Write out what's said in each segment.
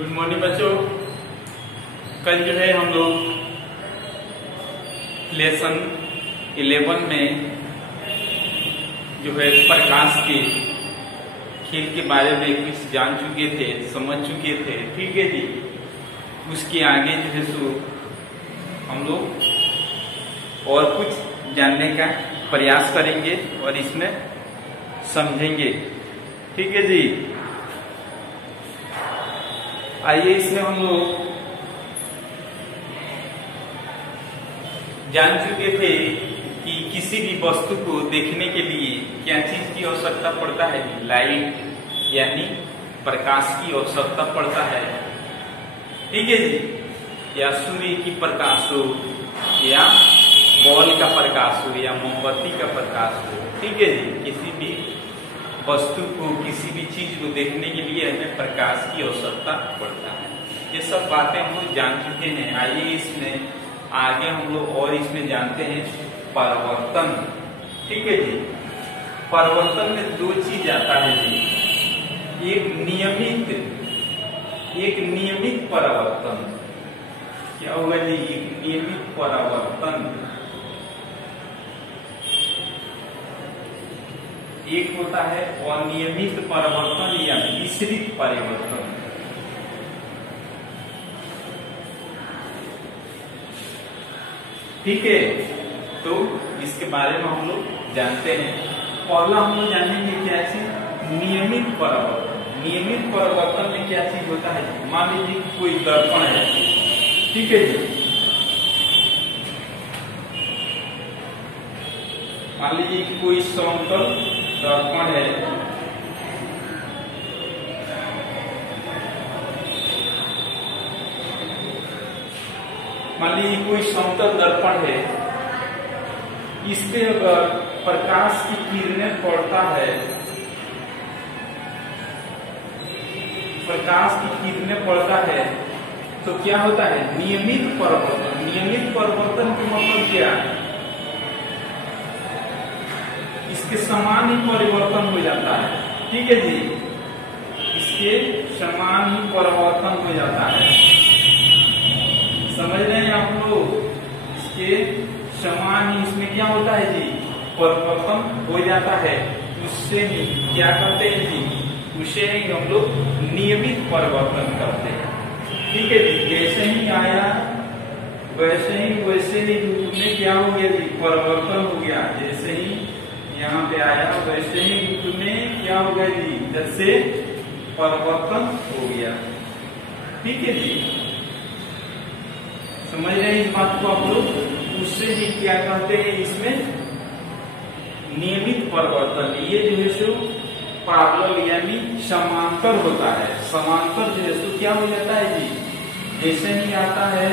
Good morning बच्चों। कल जो है हम लोग लेसन 11 में जो है प्रकाश के खेल के बारे में कुछ जान चुके थे, समझ चुके थे। ठीक है जी। उसके आगे जो है सो हम लोग और कुछ जानने का प्रयास करेंगे और इसमें समझेंगे। ठीक है जी। आइए, इसमें हम लोग जान चुके थे कि किसी भी वस्तु को देखने के लिए क्या चीज की आवश्यकता पड़ता है। लाइट यानी प्रकाश की आवश्यकता पड़ता है। ठीक है जी। या सूर्य की प्रकाश हो, या बॉल का प्रकाश हो, या मोमबत्ती का प्रकाश हो। ठीक है जी। किसी भी वस्तु को, किसी भी चीज को देखने के लिए हमें प्रकाश की आवश्यकता पड़ता है। ये सब बातें हम लोग जान चुके हैं। आइए, इसमें आगे हम लोग और इसमें जानते हैं परिवर्तन। ठीक है जी। परिवर्तन में दो चीज आता है जी। एक नियमित परिवर्तन। क्या होगा जी? एक नियमित परिवर्तन। एक होता है अनियमित परिवर्तन या विसरित परिवर्तन। ठीक है। तो इसके बारे में हम लोग जानते हैं। पहला हम लोग जानेंगे क्या चीज? नियमित परिवर्तन। नियमित परिवर्तन में क्या चीज होता है? मान लीजिए कोई दर्पण है। ठीक है जी। मान लीजिए कि कोई समतल दर्पण है। मान लीजिए कोई समतल दर्पण है। इस पे अगर प्रकाश की किरणें पड़ता है, प्रकाश की किरणें पड़ता है, तो क्या होता है? नियमित परिवर्तन। नियमित परिवर्तन का मतलब क्या है? इसके समान ही परिवर्तन हो जाता है। ठीक है जी। इसके समान ही परिवर्तन हो जाता है। समझ रहे हैं आप लोग? इसके समान ही इसमें क्या होता है जी? परिवर्तन हो जाता है। उससे ही क्या करते हैं जी? उसे ही हम लोग नियमित परिवर्तन करते हैं। ठीक है जी। जैसे ही आया वैसे ही रूप में क्या हो गया जी? परिवर्तन हो गया। जैसे ही यहाँ पे आया वैसे ही रूप में क्या हो गया जी? इधर से परिवर्तन हो गया। ठीक है जी। समझ रहे हैं इस बात को आप लोग? उससे ही क्या कहते हैं? इसमें नियमित परिवर्तन। ये जो है सो पैरेलल यानी समांतर होता है। समांतर जो है सो क्या हो जाता है जी? जैसे ही आता है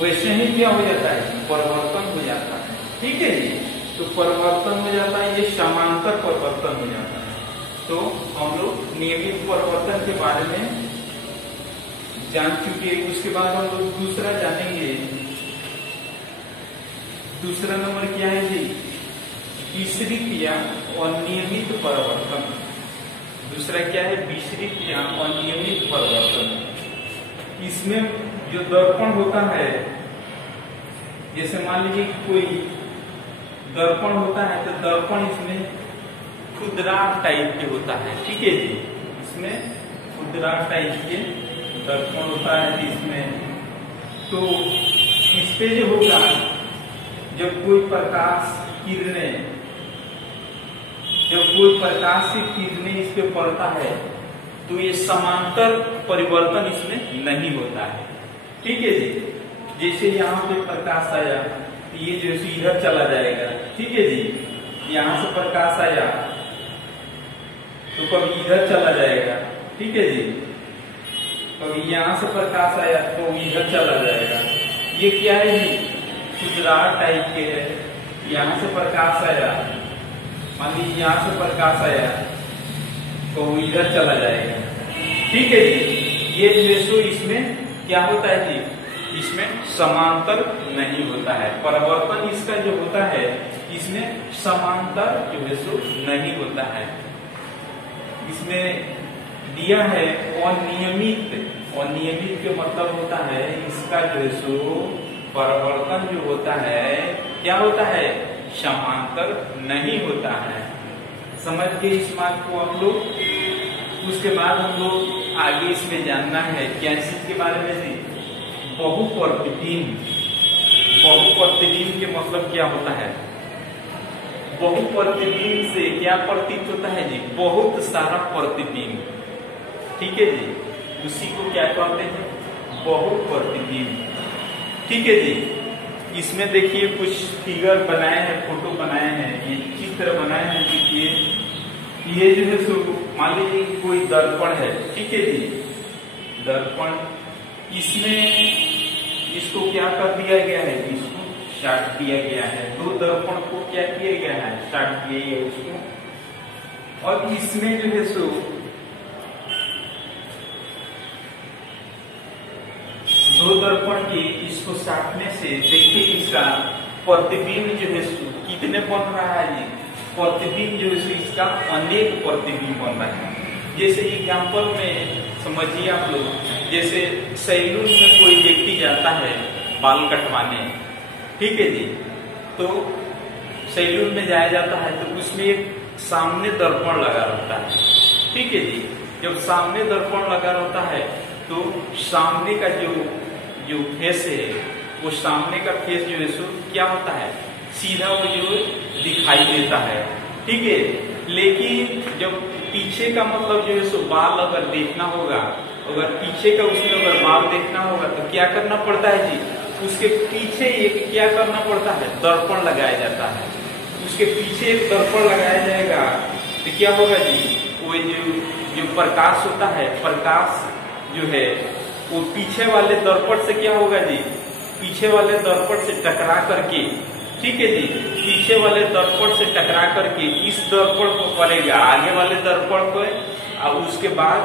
वैसे ही क्या हो जाता है? परिवर्तन हो जाता है। ठीक है जी। तो परिवर्तन हो जाता है, ये समांतर परिवर्तन हो जाता है। तो हम लोग नियमित परिवर्तन के बारे में जान चुके। उसके बाद हम लोग दूसरा जानेंगे। दूसरा नंबर क्या है जी? विसरित या अनियमित परिवर्तन। दूसरा क्या है? विसरित या अनियमित परिवर्तन। इसमें जो दर्पण होता है, जैसे मान लीजिए कोई दर्पण होता है, तो दर्पण इसमें खुदरा टाइप के होता है। ठीक है जी। इसमें खुदरा टाइप के दर्पण होता है इसमें। तो इस पे जो होगा, जब कोई प्रकाश की किरणें इस पे पड़ता है, तो ये समांतर परिवर्तन इसमें नहीं होता है। ठीक है जी। जैसे यहाँ पे प्रकाश आया, ये जो इधर चला जाएगा। ठीक है जी। यहाँ से प्रकाश आया तो कभी इधर चला जाएगा। ठीक है जी। कभी यहाँ से प्रकाश आया तो इधर चला जाएगा। ये क्या है जी? खुदरार टाइप के है। यहाँ से प्रकाश आया, मान लीजिए यहाँ से प्रकाश आया तो इधर चला जाएगा। ठीक है जी। ये जो है सो इसमें क्या होता है जी? इसमें समांतर नहीं होता है। परिवर्तन इसका जो होता है, इसमें समांतर जो है सो नहीं होता है। इसमें दिया है अनियमित। अनियमित के मतलब होता है इसका जो है सो परिवर्तन जो होता है क्या होता है, समांतर नहीं होता है। समझ के इस बात को आप लोग। उसके बाद हम लोग आगे इसमें जानना है क्या चीज के बारे में जी, बहुप्रतिबिंब। बहुप्रतिबिंब के मतलब क्या होता है, बहुप्रतिबिंब से क्या प्रतीत होता है जी, बहुत सारा प्रतिबिंब। ठीक है जी, उसी को क्या कहते हैं, बहुप्रतिबिंब। ठीक है जी, इसमें देखिए कुछ फिगर बनाए हैं, फोटो बनाए हैं, ये चित्र बनाए हैं। देखिए ये जो है सो मान लीजिए कोई दर्पण है। ठीक है जी, दर्पण, इसमें इसको क्या कर दिया गया है, इसको काट दिया गया है। दो दर्पण को क्या किया गया है, काट दिया गया उसको। और इसमें जो है सो दो दर्पण की इसको साटने से देखिए इसका प्रतिबिंब जो है कितने बन रहा है जी, प्रतिबिंब जो है इसका अनेक प्रतिबिंब बन रहा है। जैसे एग्जाम्पल में समझिए आप लोग, जैसे सैलून में कोई व्यक्ति जाता है बाल कटवाने। ठीक है जी, तो सैलून में जाया जाता है तो उसमें एक सामने दर्पण लगा रहता है। ठीक है जी, जब सामने दर्पण लगा रहता है तो सामने का जो फेस है, वो सामने का फेस जो है सो क्या होता है, सीधा वो जो दिखाई देता है। ठीक है, लेकिन जब पीछे का मतलब जो है सो बाल अगर देखना होगा, अगर पीछे का उसमें अगर बाल देखना होगा तो क्या करना पड़ता है जी, उसके पीछे एक क्या करना पड़ता है, दर्पण लगाया जाता है। उसके पीछे एक दर्पण लगाया जाएगा तो क्या होगा जी, वो जो प्रकाश होता है, प्रकाश जो है वो पीछे वाले दर्पण से क्या होगा जी, पीछे वाले दर्पण से टकरा करके, ठीक है जी, पीछे वाले दर्पण से टकरा करके इस दर्पण को पड़ेगा आगे वाले दर्पण को, और उसके बाद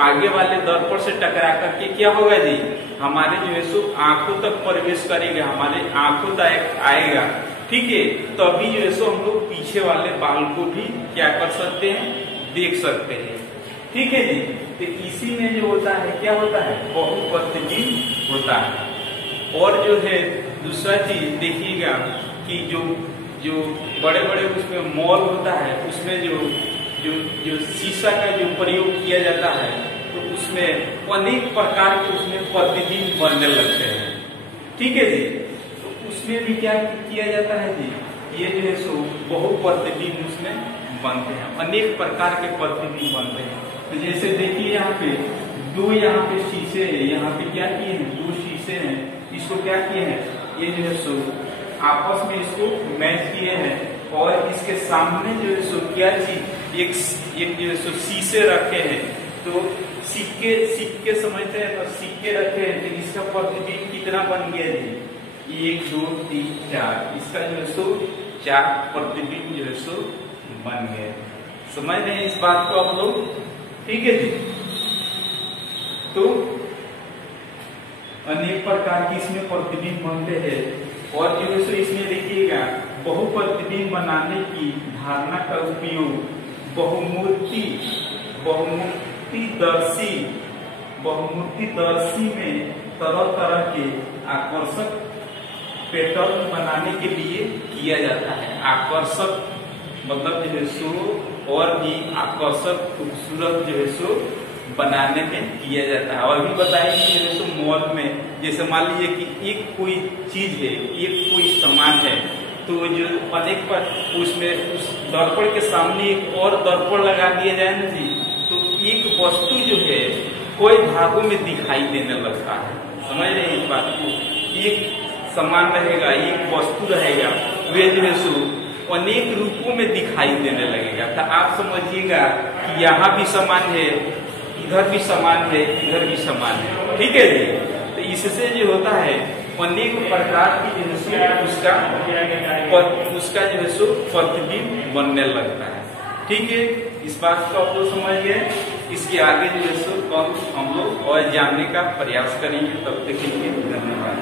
आगे वाले दर्पण से टकरा करके क्या होगा जी, हमारे जो है सो आंखों तक प्रवेश करेगा, हमारे आंखों तक आएगा। ठीक है, तभी जो है सो हम लोग पीछे वाले बाल को भी क्या कर सकते हैं, देख सकते हैं। ठीक है जी, तो इसी में जो होता है क्या होता है, बहुप्रतिबिंब होता है। और जो है दूसरा चीज देखिएगा कि जो बड़े बड़े उसमें मॉल होता है, उसमें जो शीशा का जो प्रयोग किया जाता है तो उसमें अनेक प्रकार के उसमें प्रतिबिंब बनने लगते हैं। ठीक है जी, तो उसमें भी क्या किया जाता है जी, ये जो है सो बहुप्रतिबिंब उसमें बनते हैं, अनेक प्रकार के प्रतिबिंब बनते हैं। तो जैसे देखिए यहाँ पे दो यहाँ पे शीशे हैं, यहाँ पे क्या किए हैं, दो शीशे हैं, इसको क्या किए हैं, ये जो है सो आपस में इसको मैच किए हैं, और इसके सामने जो है सो क्या चीज, एक जो है सो शीशे रखे हैं। तो सिक्के समझते हैं, तो सिक्के रखे हैं, तो इसका प्रतिबिंब कितना बन गया जी, 1 2 3 4, इसका जो है सो 4 प्रतिबिंब जो है सो बन गए। समझ रहे हैं इस बात को आप लोग। ठीक है जी, तो अनेक प्रकार की इसमें प्रतिबिंब बनते हैं। और जो है सो इसमें देखिएगा बहुप्रतिबिंब बनाने की धारणा का उपयोग बहुमूर्तिदर्शी में तरह तरह के आकर्षक पैटर्न बनाने के लिए किया जाता है। आकर्षक मतलब जो है सो और भी आकर्षक खूबसूरत जो है सो बनाने में किया जाता है। और भी बताएंगे जो है सो मॉल में, जैसे मान लीजिए कि एक कोई चीज है, एक कोई सामान है, तो जो अनेक पर उसमें उस दर्पण के सामने एक और दर्पण लगा दिया जाए ना जी, तो एक वस्तु जो है कई भागों में दिखाई देने लगता है। समझ रहे हैं इस बात को, एक सामान रहेगा, एक वस्तु रहेगा, वे जो है सो अनेक रूपों में दिखाई देने लगेगा। तो आप समझिएगा कि यहाँ भी समान है, इधर भी समान है, इधर भी समान है। ठीक है जी, तो इससे जो होता है अनेक प्रकार की जो है उसका जो है सो प्रतिबिंब बनने लगता है। ठीक है, इस बात को आप लोग समझिए। इसके आगे जो है सो हम लोग और जानने का प्रयास करेंगे। तब तक के लिए धन्यवाद।